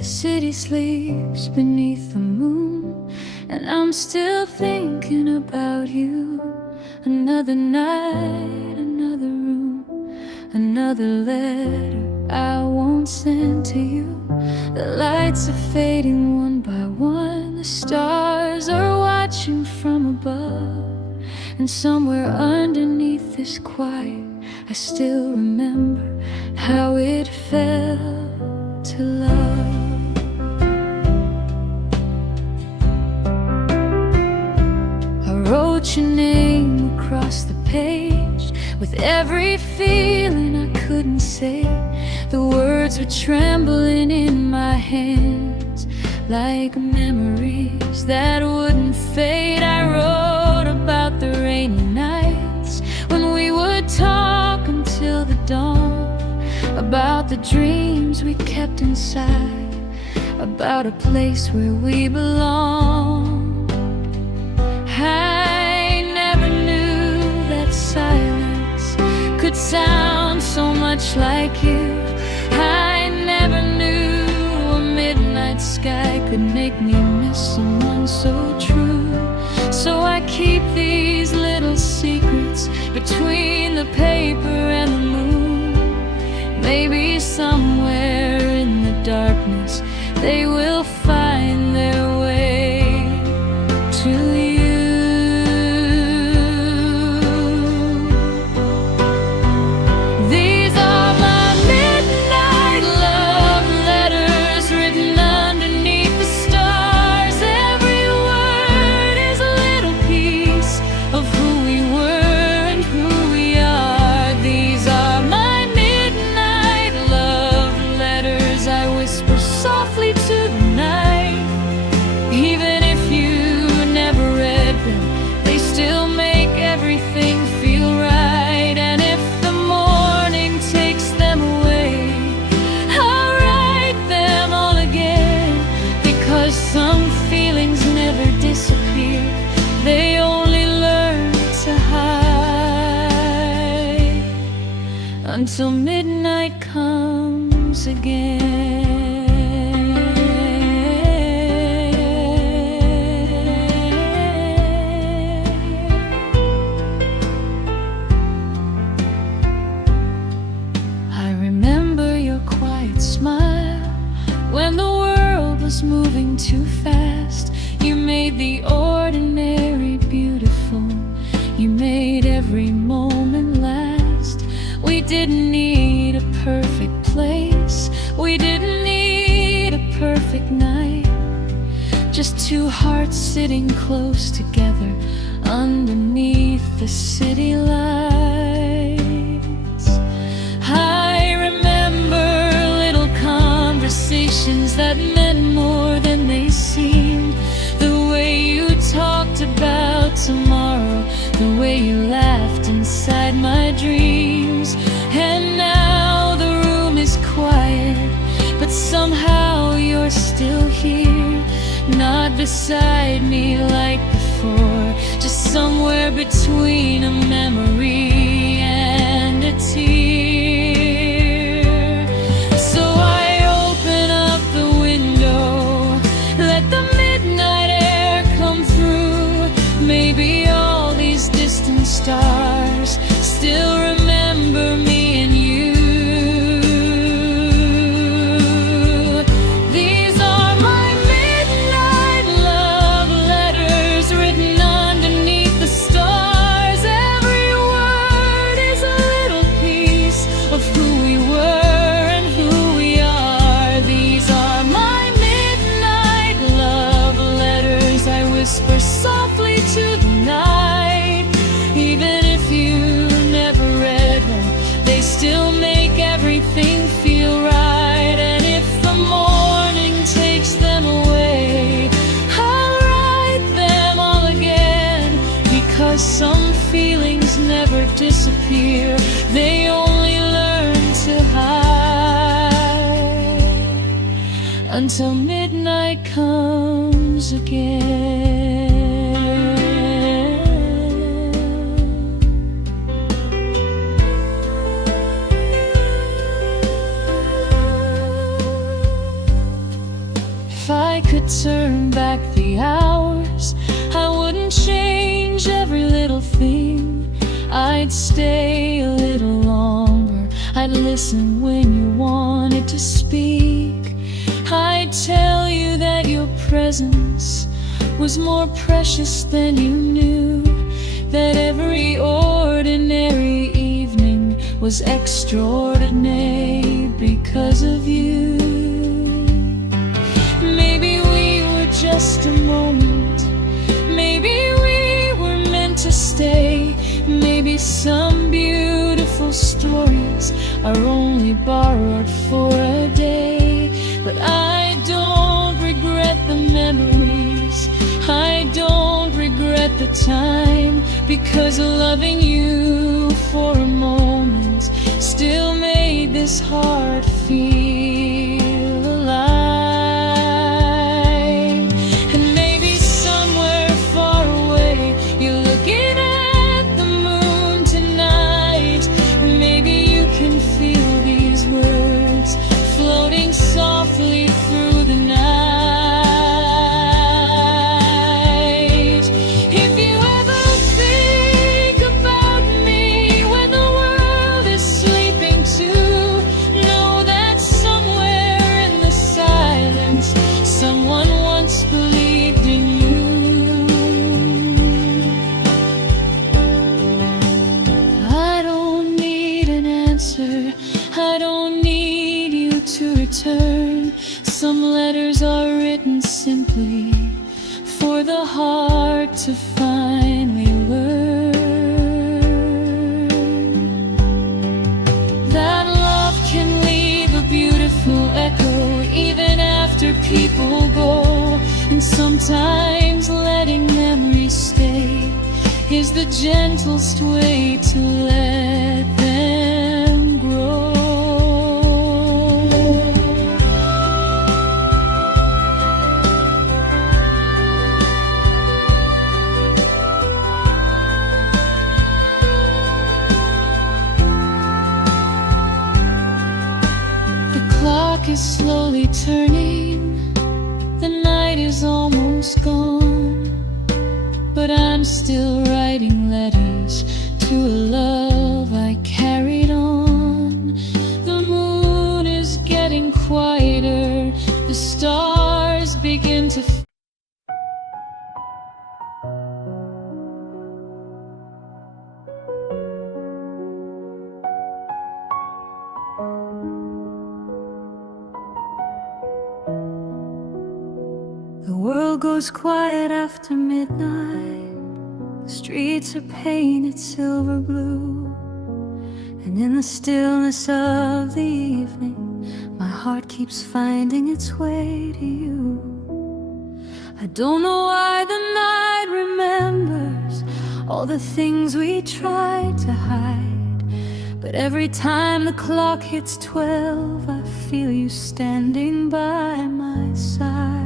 The city sleeps beneath the moon, and I'm still thinking about you. Another night, another room, another letter I won't send to you. The lights are fading one by one, the stars are watching from above, and somewhere underneath this quiet I still remember how it felt to love. I wrote your name across the page with every feeling I couldn't say. The words were trembling in my hands like memories that wouldn't fade. I wrote about the rainy nights when we would talk until the dawn, about the dreams we kept inside, about a place where we belong. I never knew that silence could sound so much like you. I never knew a midnight sky could make me miss someone so true. So I keep these little secrets between the paper and the moon. Maybe somewhere in the darkness they will find their way to you. These are my midnight love letters written underneath the stars. Every word is a little piece of who we were and who we are. These are my midnight love letters I whisper softly to the night. Even if you never read them, they still make everything feel right. And if the morning takes them away, I'll write them all again, because some feelings never disappear, they only learn to hide until midnight comes again. I remember your quiet smile when the world was moving too fast. You made the ordinary beautiful, you made every moment last. We didn't need a perfect place, we didn't need a perfect night, just two hearts sitting close together underneath the city lights. I remember little conversations that meant more than they seemed. The way you talked about tomorrow, the way you laughed inside my dreams. And now the room is quiet, but somehow you're still here, not beside me like before, just somewhere between a memory and a tear. So I open up the window, let the midnight air come through. Maybe all these distant stars still remember me and you. These are my midnight love letters written underneath the stars. Every word is a little piece of who we were and who we are. These are my midnight love letters I whisper softly to the night. Even if you never read them, they still make everything feel right. And if the morning takes them away, I'll write them all again, because some feelings never disappear, they only learn to hide until midnight comes again. I could turn back the hours, I wouldn't change every little thing. I'd stay a little longer, I'd listen when you wanted to speak. I'd tell you that your presence was more precious than you knew, that every ordinary evening was extraordinary because of you. Maybe we were just a moment, maybe we were meant to stay. Maybe some beautiful stories are only borrowed for a day. But I don't regret the memories, I don't regret the time, because loving you for a moment still made this heart feel alive. And maybe somewhere far away you're looking at the moon tonight. Maybe you can feel these words floating softly through the night. If you ever think about me when the world is sleeping too, know that somewhere in the silence someone once believed in you. I don't need an answer, I don't need you to return. Some letters are written simply for the heart to finally learn that love can leave a beautiful echo even after people go. And sometimes letting memories stay is the gentlest way to let them grow. The clock is slowly turning, the night is almost gone, but I'm still writing letters to a love I carried on. The moon is getting quieter, the stars begin to The world goes quiet after midnight. The streets are painted silver blue, and in the stillness of the evening, my heart keeps finding its way to you. I don't know why the night remembers all the things we tried to hide, but every time the clock hits 12, I feel you standing by my side.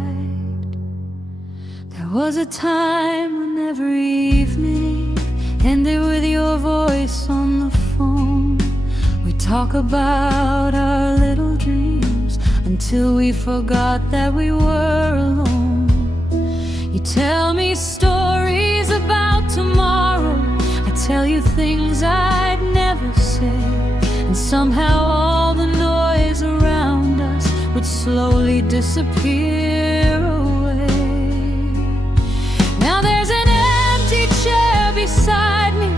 There was a time when every evening ended with your voice on the phone. We talk about our little dreams until we forgot that we were alone. You tell me stories about tomorrow, I tell you things I'd never say, and somehow all the noise around us would slowly disappear away. Now there's an empty chair beside me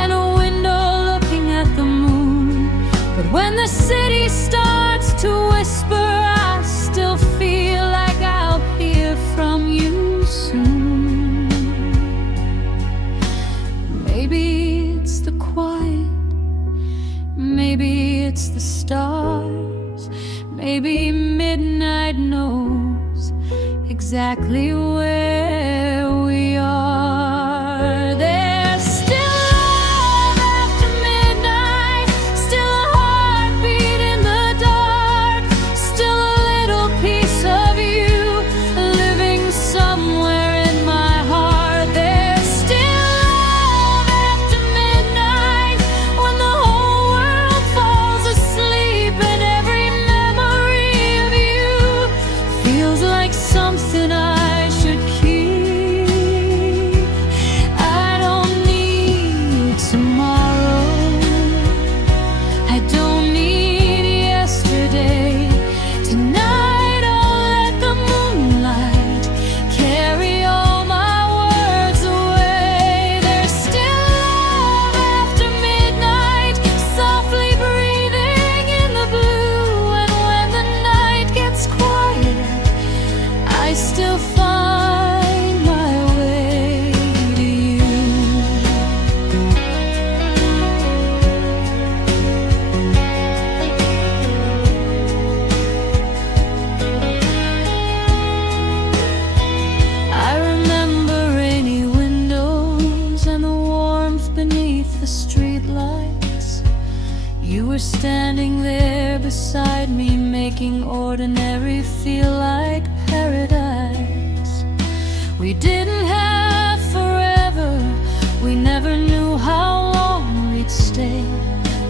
and a window looking at the moon, but when the city starts to whisper, I still feel like I'll hear from you soon. Maybe it's the quiet, maybe it's the stars, maybe midnight knows exactly where we are. There's still love after midnight, still a heartbeat in the dark, still a little piece of you living somewhere in my heart. There's still love after midnight, when the whole world falls asleep and every memory of you feels like some were standing there beside me, making ordinary feel like paradise. We didn't have forever, we never knew how long we'd stay,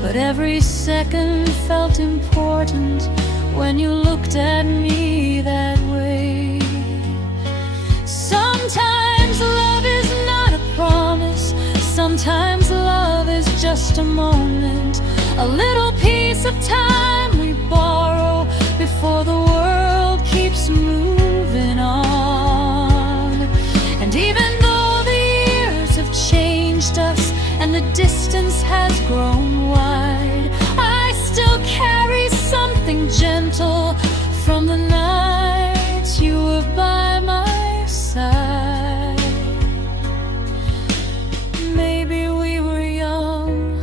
but every second felt important when you looked at me that way. Sometimes love is not a promise, sometimes love is just a moment, a little piece of time we borrow before the world keeps moving on. And even though the years have changed us and the distance has grown wide, I still carry something gentle from the nights you were by my side. Maybe we were young,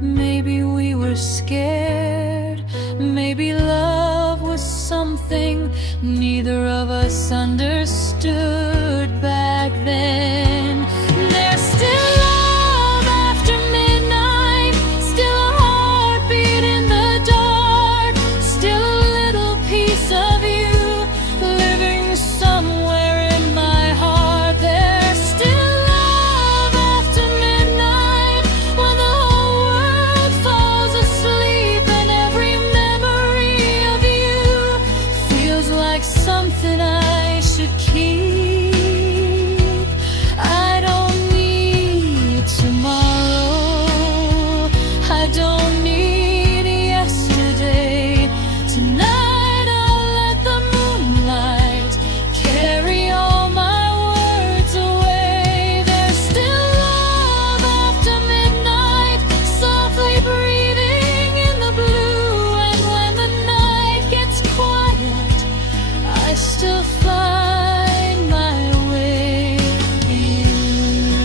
maybe we were scared, maybe love was something neither of us understood back then. There's still love after midnight, still a heartbeat in the dark, still a little piece of you living somewhere in my heart. There's still love after midnight, when the whole world falls asleep and every memory of you feels like something I should keep. I don't need tomorrow, I don't need yesterday. Tonight I'll let the moonlight carry all my words away. There's still love after midnight, softly breathing in the blue. And when the night gets quiet, I still find my way to you.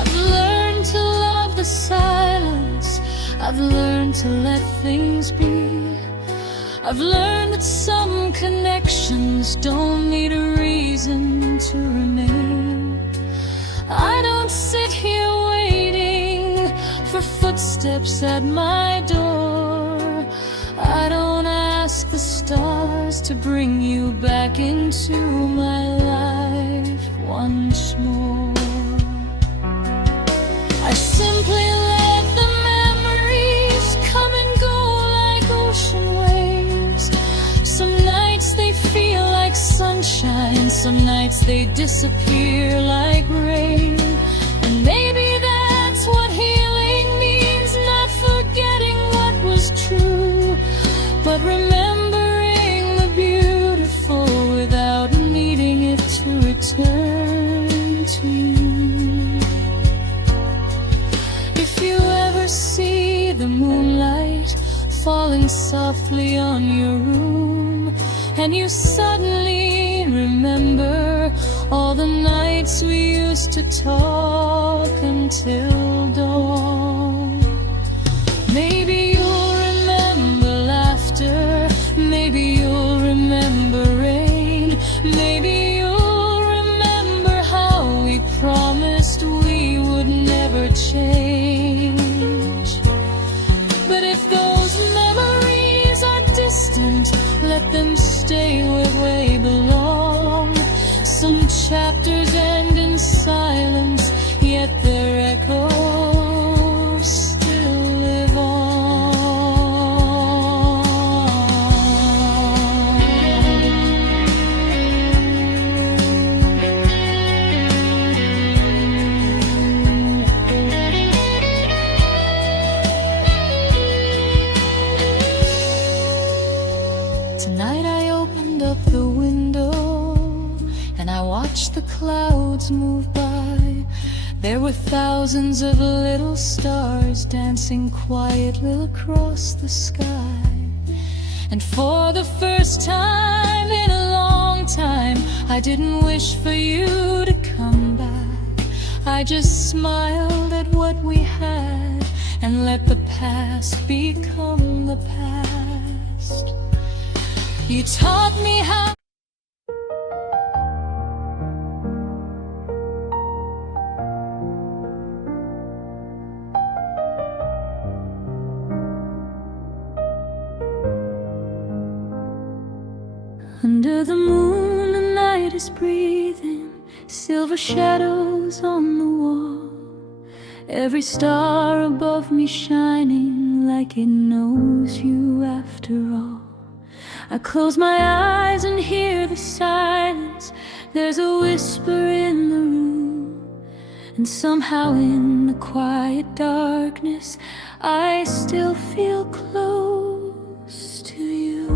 I've learned to love the silence, I've learned to let things be. I've learned that some connections don't need a reason to remain. I don't sit here waiting for footsteps at my door. I don't ask the stars to bring you back into my life once more. I simply let the memories come and go like ocean waves. Some nights they feel like sunshine, some nights they disappear like rain. And maybe that's what healing means, not forgetting what was true, but remembering the beautiful without needing it to return to you. If you ever see the moonlight falling softly on your room, and you suddenly remember all the nights we used to talk until dawn, maybe you'll remember laughter, maybe you'll remember rain, maybe you'll remember how we promised we would never change. But if those memories are distant, let them stay where they belong. Some chapters end in silence, yet their echoes still live on. Tonight I opened up the window and I watched the clouds move by. There were thousands of little stars dancing quietly across the sky. And for the first time in a long time, I didn't wish for you to come back. I just smiled at what we had and let the past become the past. You taught me how Under the moon, the night is breathing, silver shadows on the wall. Every star above me shining like it knows you after all. I close my eyes and hear the silence. There's a whisper in the room, and somehow in the quiet darkness I still feel close to you.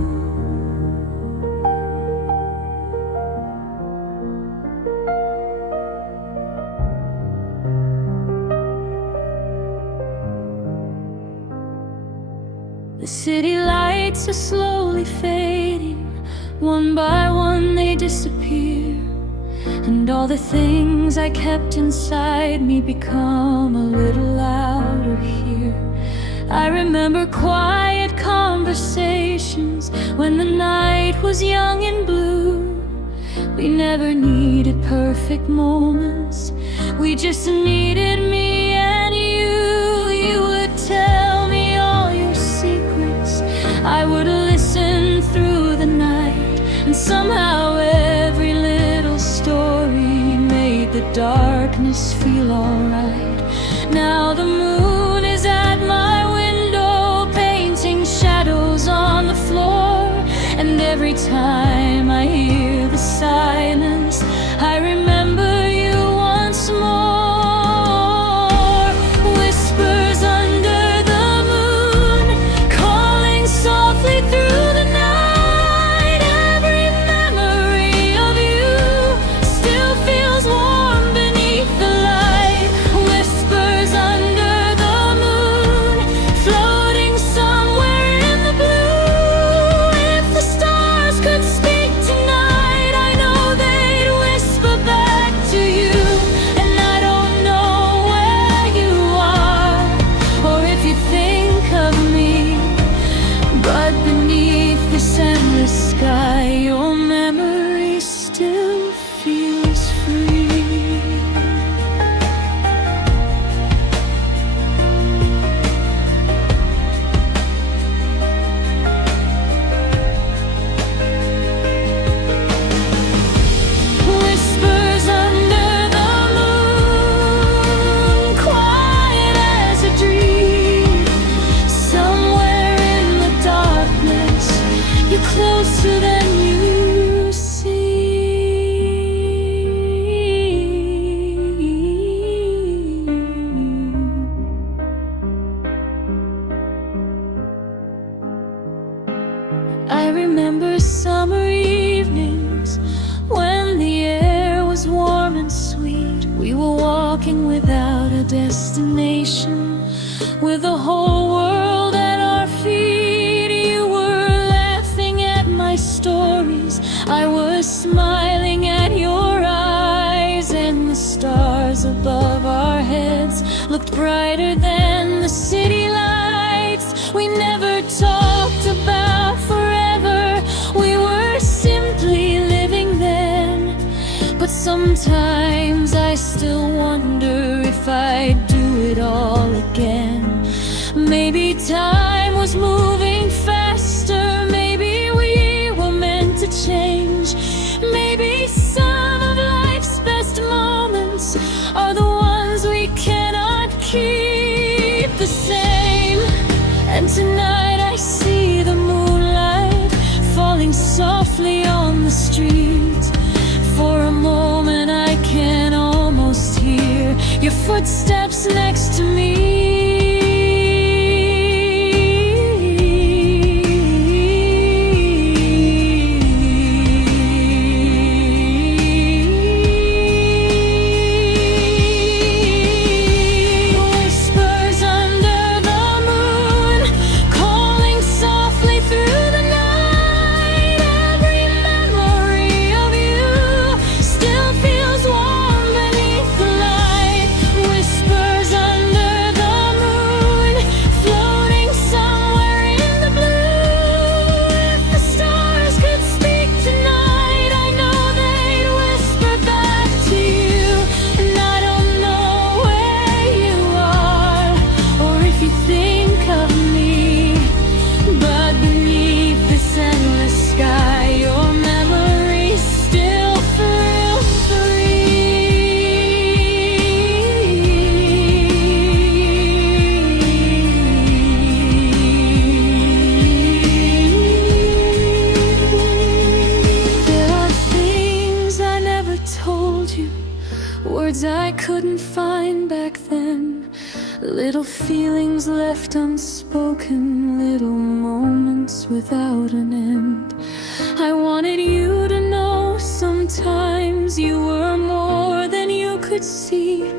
The city lights are slowly fading, one by one they disappear, and all the things I kept inside me become a little louder here. I remember quiet conversations when the night was young and blue. We never needed perfect moments, we just needed me and you. You would tell me all your secrets, I would listen through the night, and somehow every little story made the darkness feel alright. Now the moon is at my window, painting shadows on the floor, and every time I hear the silence, I remember you once more. Whispers under the moon, calling softly through the night. Every memory of you still feels warm beneath the light. Whispers under the moon, floating somewhere in the blue. If the stars could speak tonight, I know they'd whisper back to you. And I don't know where you are, or if you think of me, but beneath this endless sky, your memory still feels free. Whispers under the moon, quiet as a dream. Somewhere in the darkness, you're closer than you seem. I remember summer evenings when the air was warm and sweet. We were walking without a destination, with the whole world at our feet. You were laughing at my stories, I was smiling at your eyes, and the stars above our heads looked brighter than the city lights. We never talked about forever, we were simply living then. But sometimes I still wonder if I'd do it all again. Maybe time was moving faster, maybe we were meant to change. Maybe some of life's best moments are the ones we cannot keep the same. And tonight I see the moonlight falling softly on the street. For a moment I can almost hear your footsteps next to me. Whispers under the moon, calling softly through the night. Every memory of you still feels warm beneath the light. Whispers under the words I couldn't find back then, little feelings left unspoken, little moments without an end. I wanted you to know sometimes you were more than you could see.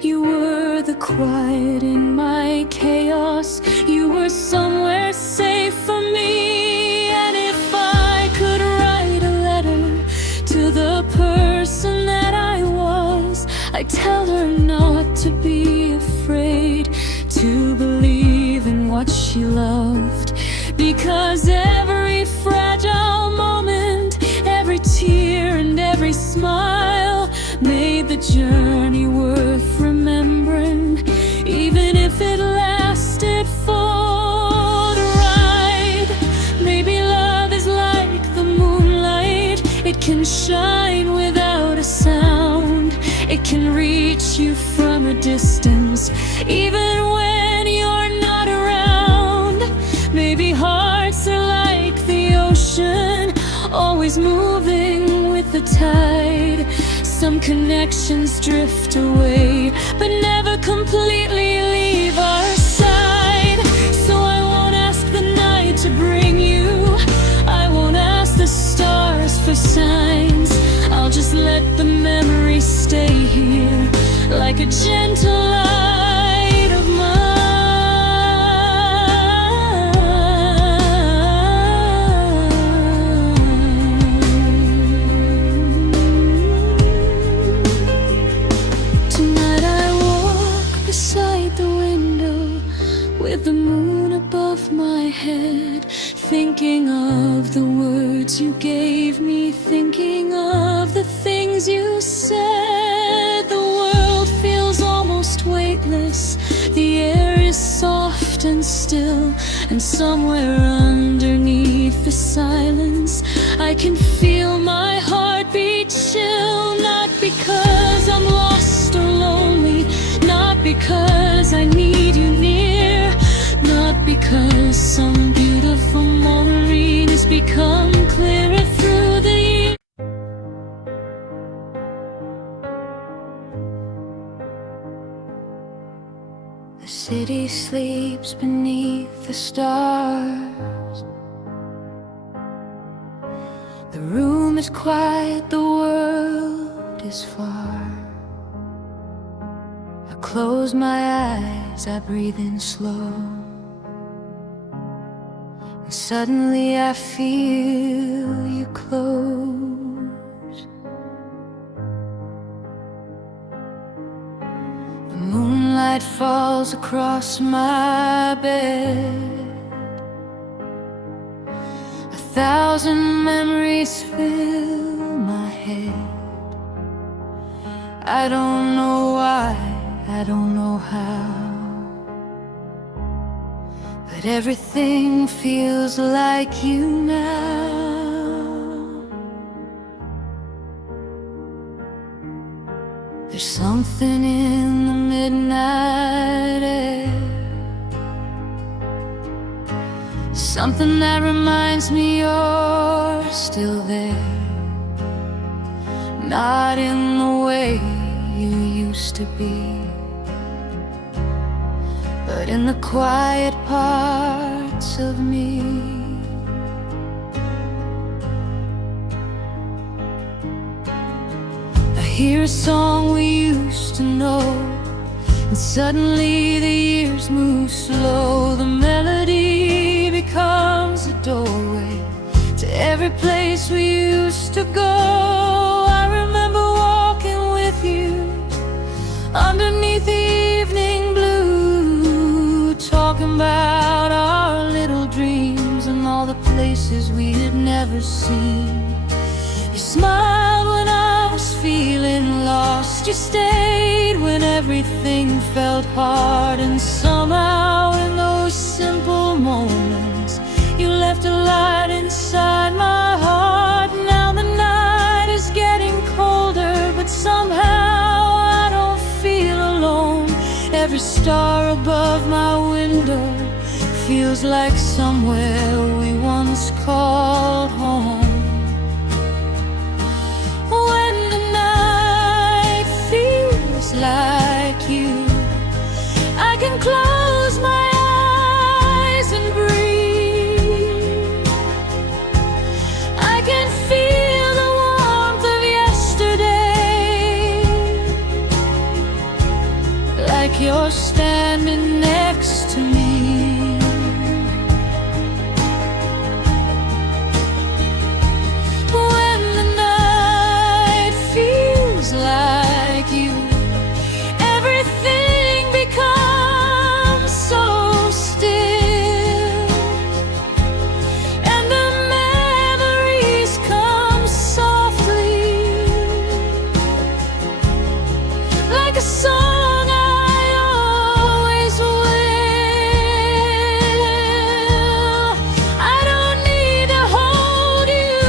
You were the quiet in my chaos. You were somewhere safe for me. And if I could write a letter to the person that I was, I'd tell her not to be afraid to believe in what she loved. Because every fragile moment, every tear and every smile made the journey worth remembering, even if it lasted for the ride. Maybe love is like the moonlight. It can shine without a sound. It can reach you from a distance, even when you're not around. Maybe hearts are like the ocean, always moving with the tide. Some connections drift away, but never completely leave our side. So I won't ask the night to bring you, I won't ask the stars for signs. I'll just let the memory stay here, like a gentle light of mine. Tonight I walk beside the window with the moon above my head, thinking of the words you gave me, thinking of the things you said. The world feels almost weightless, the air is soft and still, and somewhere underneath the silence I can feel my heartbeat chill. Not because I'm lost or lonely, not because I need you near, not because some beautiful memory has become clearer through the years. The city sleeps beneath the stars. The room is quiet, the world is far. I close my eyes, I breathe in slow, and suddenly I feel you close. The moonlight falls across my bed. 1,000 memories fill my head. I don't know why, I don't know how, but everything feels like you now. There's something in the midnight air, something that reminds me you're still there. Not in the way you used to be, but in the quiet parts of me. I hear a song we used to know, and suddenly the years move slow. The melody becomes a doorway to every place we used to go. I remember walking with you underneath the evening blue, talking about our little dreams and all the places we had never seen. You smiled when I was feeling lost. You stayed when everything felt hard. And somehow in those simple moments you left a light inside my heart. Now the night is getting colder, but somehow I don't feel alone. Every star above my window feels like somewhere we once called home. When the night feels you're standing next to me. When the night feels like you, everything becomes so still, and the memories come softly, like a song I always will. I don't need to hold you,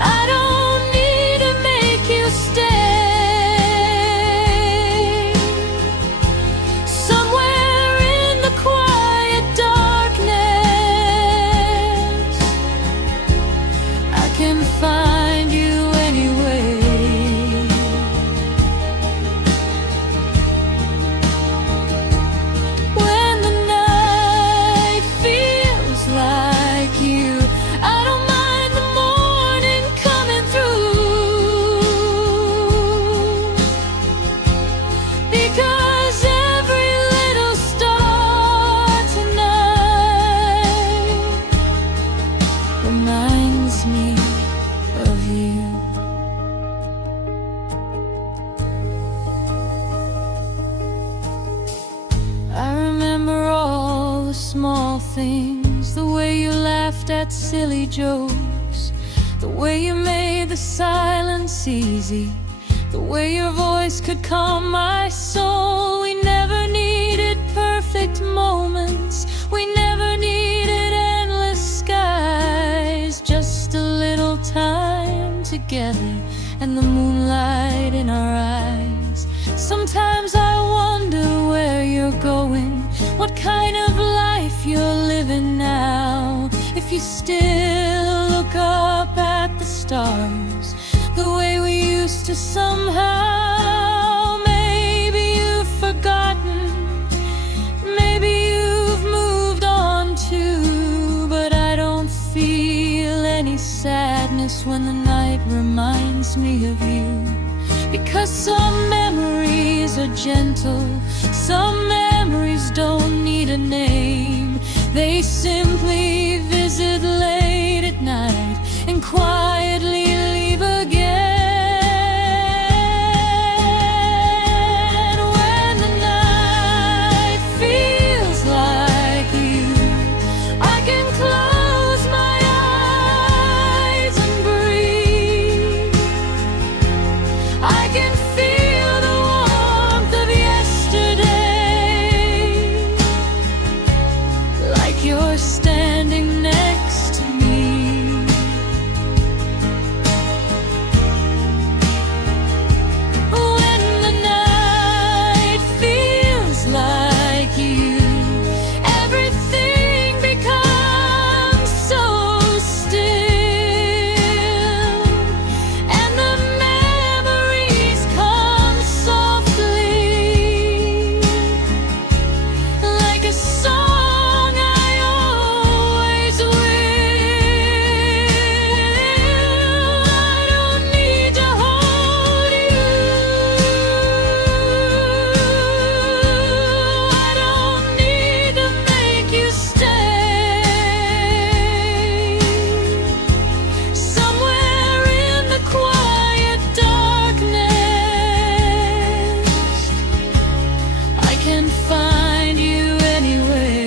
I don't need to make you stay. Somewhere in the quiet darkness, I can find you anyway. When the night feels like you, I don't mind the morning coming through, because every little star tonight reminds me of you. I remember all the small things, the way you laughed at silly jokes, the way you made the silence easy, the way your voice could calm my soul. We never needed perfect moments, we never needed endless skies, just a little time together and the moonlight in our eyes. Sometimes I wonder where you're going, what kind of life you're living now. If you still look up at the stars the way we used to somehow. Maybe you've forgotten, maybe you've moved on too, but I don't feel any sadness when the night reminds me of you. Because some memories are gentle, some memories don't need a name. They simply visit late at night and quietly leave again. When the night feels like you, I can close my eyes and breathe. I can feel the warmth of yesterday, like you're standing next to me. When the night feels like you, everything becomes so still, and the memories come softly, like a song I always will. I don't need to hold you, I don't need to make you stay. Somewhere in the quiet darkness, I can find you anyway.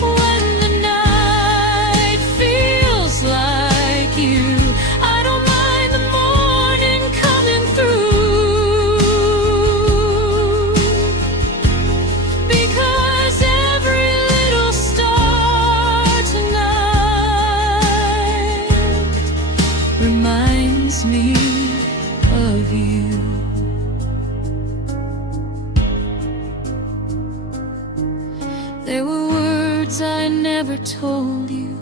When the night feels like you, I don't mind the morning coming through, because every little star tonight reminds me of you. There were words I never told you,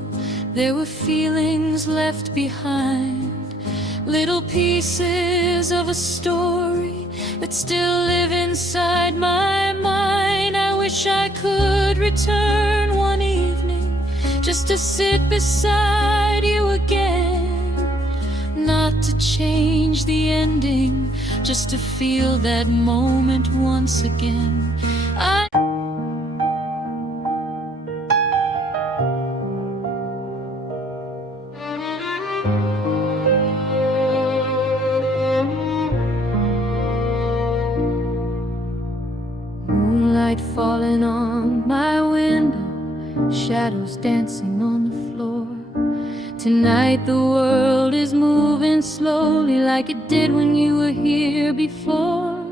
there were feelings left behind, little pieces of a story that still live inside my mind. I wish I could return one evening just to sit beside you again. Not to change the ending, just to feel that moment once again. Moonlight falling on my window, shadows dancing on the floor. Tonight the world is moving slowly, like it did when you were here before.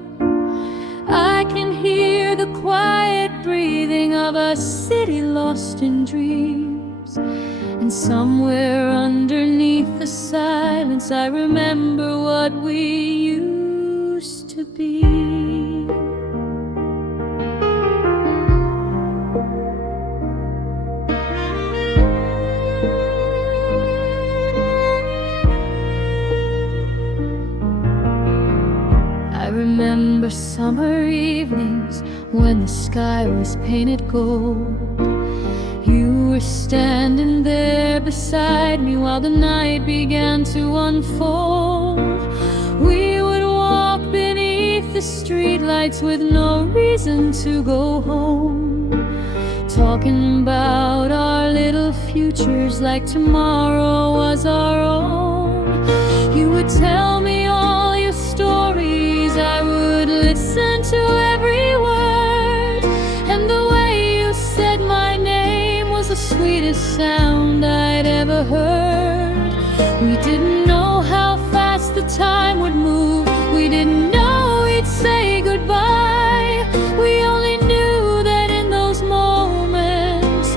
I can hear the quiet breathing of a city lost in dreams, and somewhere underneath the silence I remember what we used to be. I remember summer evenings when the sky was painted gold. You were standing there beside me while the night began to unfold. We would walk beneath the streetlights with no reason to go home, talking about our little futures like tomorrow was our own. You would tell me all your stories, I would listen to every word, and the way you said my name was the sweetest sound I'd ever heard. We didn't know how fast the time would move, we didn't know we'd say goodbye. We only knew that in those moments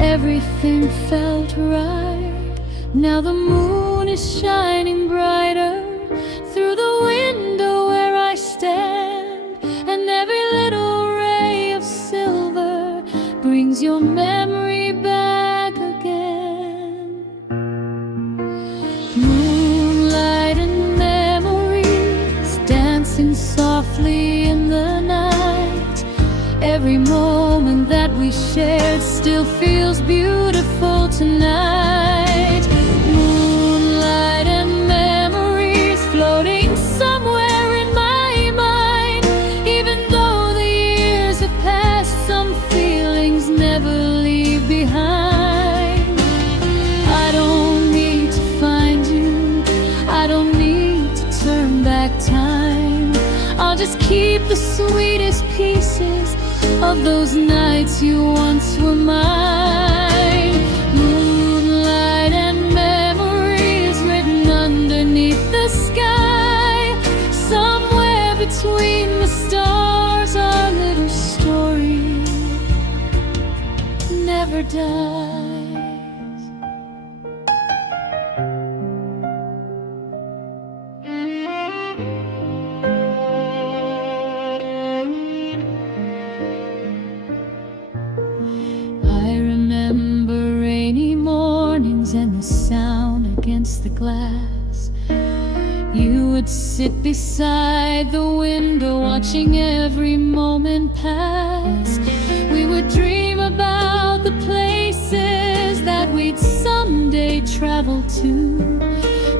everything felt right. Now the moon is shining brighter through the window where I stand, and every little ray of silver brings your memory back again. Moonlight and memories dancing softly in the night. Every moment that we shared still feels beautiful tonight. Moonlight and memories floating somewhere in my mind. Even though the years have passed, some feelings never leave behind. I don't need to find you, I don't need to turn back time. I'll just keep the sweetest pieces of those nights you once were mine. Moonlight and memories written underneath the sky. Somewhere between the stars, our little story never dies. I remember rainy mornings and the sound against the glass. You would sit beside the window watching every moment pass. We would dream about the places that we'd someday travel to,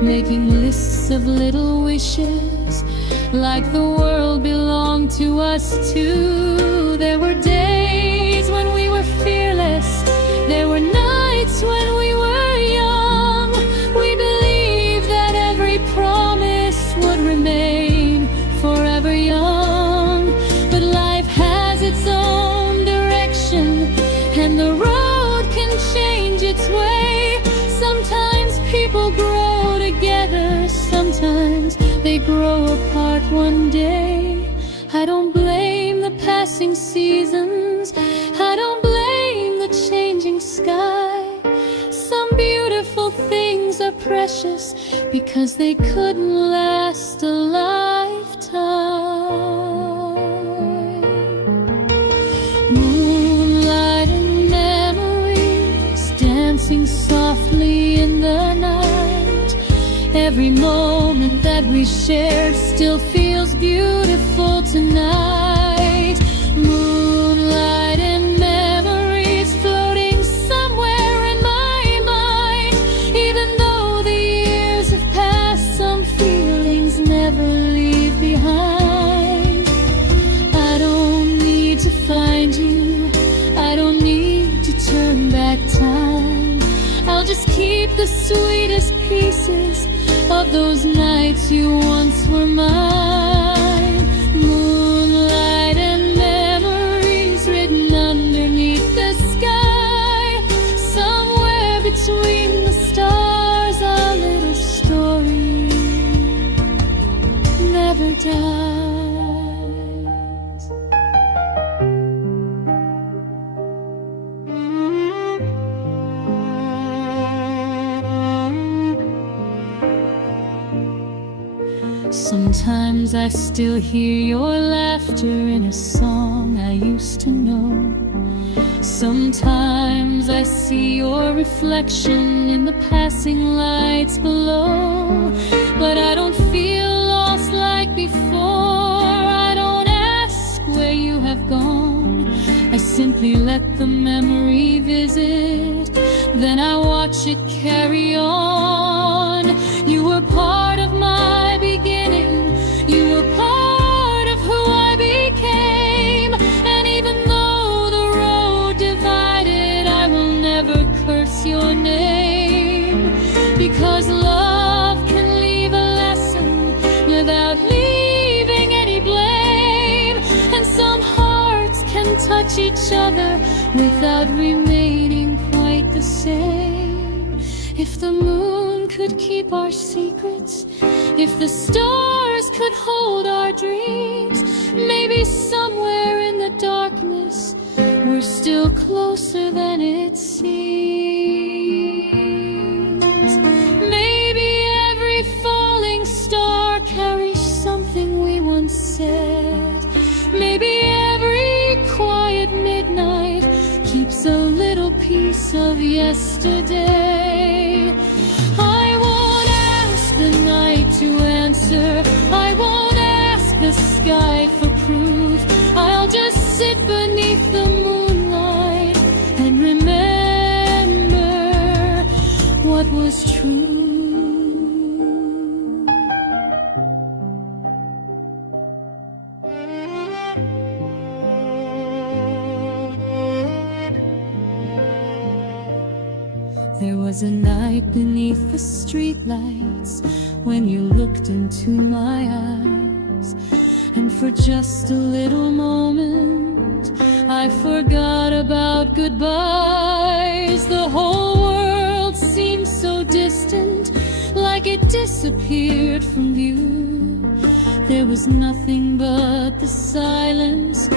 making lists of little wishes like the world belonged to us too. There were days when we were fearless, there were nights when we were young. We believed that every promise would remain forever young. But life has its own direction, and the road can change its way. Sometimes people grow together, sometimes they grow apart one day. I don't blame the passing seasons, I don't blame the changing sky. Some beautiful things are precious because they couldn't last a lifetime. Moonlight and memories dancing softly in the night. Every moment that we shared still feels beautiful tonight. Moonlight and memories floating somewhere in find you. I don't need to turn back time. I'll just keep the sweetest pieces of those nights you once were mine. Moonlight and memories written underneath the sky. Somewhere between the stars, our little story never dies. Sometimes I still hear your laughter in a song I used to know. Sometimes I see your reflection in the passing lights below. But I don't feel lost like before. I don't ask where you have gone. I simply let the memory visit, then I watch it carry on. You were part of my beginning. You were part of who I became. And even though the road divided, I will never curse your name. Because love can leave a lesson without leaving any blame. And some hearts can touch each other without remaining quite the same. If the moon could keep our secrets, if the stars could hold our dreams, maybe somewhere in the darkness we're still closer than it seems. Maybe every falling star carries something we once said. Maybe every quiet midnight keeps a little piece of yesterday. I won't ask the night to answer. I won't ask the sky for proof. I'll just sit beneath the moonlight and remember what was true. There was a night beneath the streetlights when you looked into my eyes, and for just a little moment I forgot about goodbyes. The whole world seemed so distant, like it disappeared from view. There was nothing but the silence